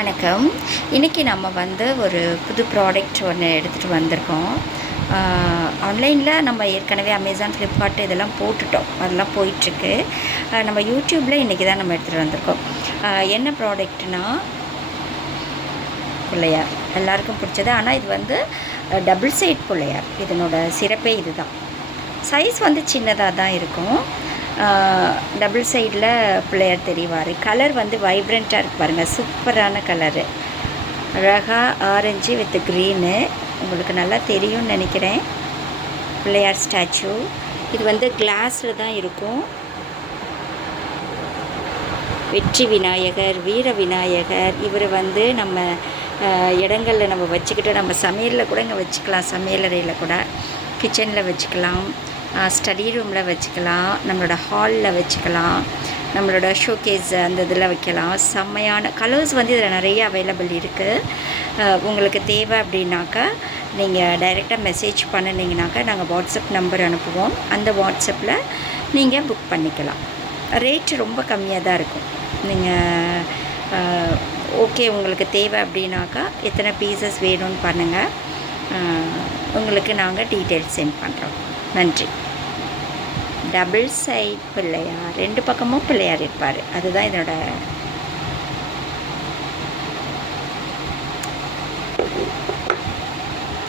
வணக்கம். இன்றைக்கி நம்ம வந்து ஒரு புது ப்ராடக்ட் ஒன்று எடுத்துகிட்டு வந்திருக்கோம். ஆன்லைனில் நம்ம ஏற்கனவே அமேசான், ஃப்ளிப்கார்ட் இதெல்லாம் போட்டுட்டோம். அதெல்லாம் போயிட்டுருக்கு. நம்ம யூடியூப்பில் இன்றைக்கி தான் நம்ம எடுத்துகிட்டு வந்திருக்கோம். என்ன ப்ராடக்ட்னா பிள்ளையார் எல்லாருக்கும் பிடிச்சது. ஆனால் இது வந்து டபுள் சைட் பிள்ளையார். இதனோட சிறப்பே இது தான். சைஸ் வந்து சின்னதாக தான் இருக்கும். டபுள் சைடில் பிள்ளையார் தெரிவார். கலர் வந்து வைப்ரண்ட்டாக இருக்குது பாருங்கள், சூப்பரான கலரு, அழகாக ஆரஞ்சு வித் க்ரீனு. உங்களுக்கு நல்லா தெரியும்னு நினைக்கிறேன். பிள்ளையார் ஸ்டாச்சு இது வந்து கிளாஸில் தான் இருக்கும். வெற்றி விநாயகர், வீர விநாயகர், இவர் வந்து நம்ம இடங்களில் நம்ம வச்சுக்கிட்டு நம்ம சமையலில் கூட இங்கே வச்சுக்கலாம். சமையலறையில் கூட, கிச்சனில் வச்சுக்கலாம், ஸ்டடி ரூமில் வச்சுக்கலாம், நம்மளோட ஹாலில் வச்சுக்கலாம், நம்மளோட ஷோகேஸ் அந்த இதில் வைக்கலாம். செம்மையான கலர்ஸ் வந்து இதில் நிறைய அவைலபிள் இருக்குது. உங்களுக்கு தேவை அப்படின்னாக்கா நீங்கள் டைரெக்டாக மெசேஜ் பண்ணினீங்கனாக்கா நாங்கள் வாட்ஸ்அப் நம்பர் அனுப்புவோம். அந்த வாட்ஸ்அப்பில் நீங்கள் புக் பண்ணிக்கலாம். ரேட்டு ரொம்ப கம்மியாக தான் இருக்கும். நீங்கள் ஓகே உங்களுக்கு தேவை அப்படின்னாக்கா எத்தனை பீசஸ் வேணும்னு பண்ணுங்கள். உங்களுக்கு நாங்கள் டீட்டெயில்ஸ் சென்ட் பண்ணுறோம். நன்றி. டபுள் சைட் பிள்ளையார், ரெண்டு பக்கமும் பிள்ளையார் இருப்பார். அதுதான் இதனோட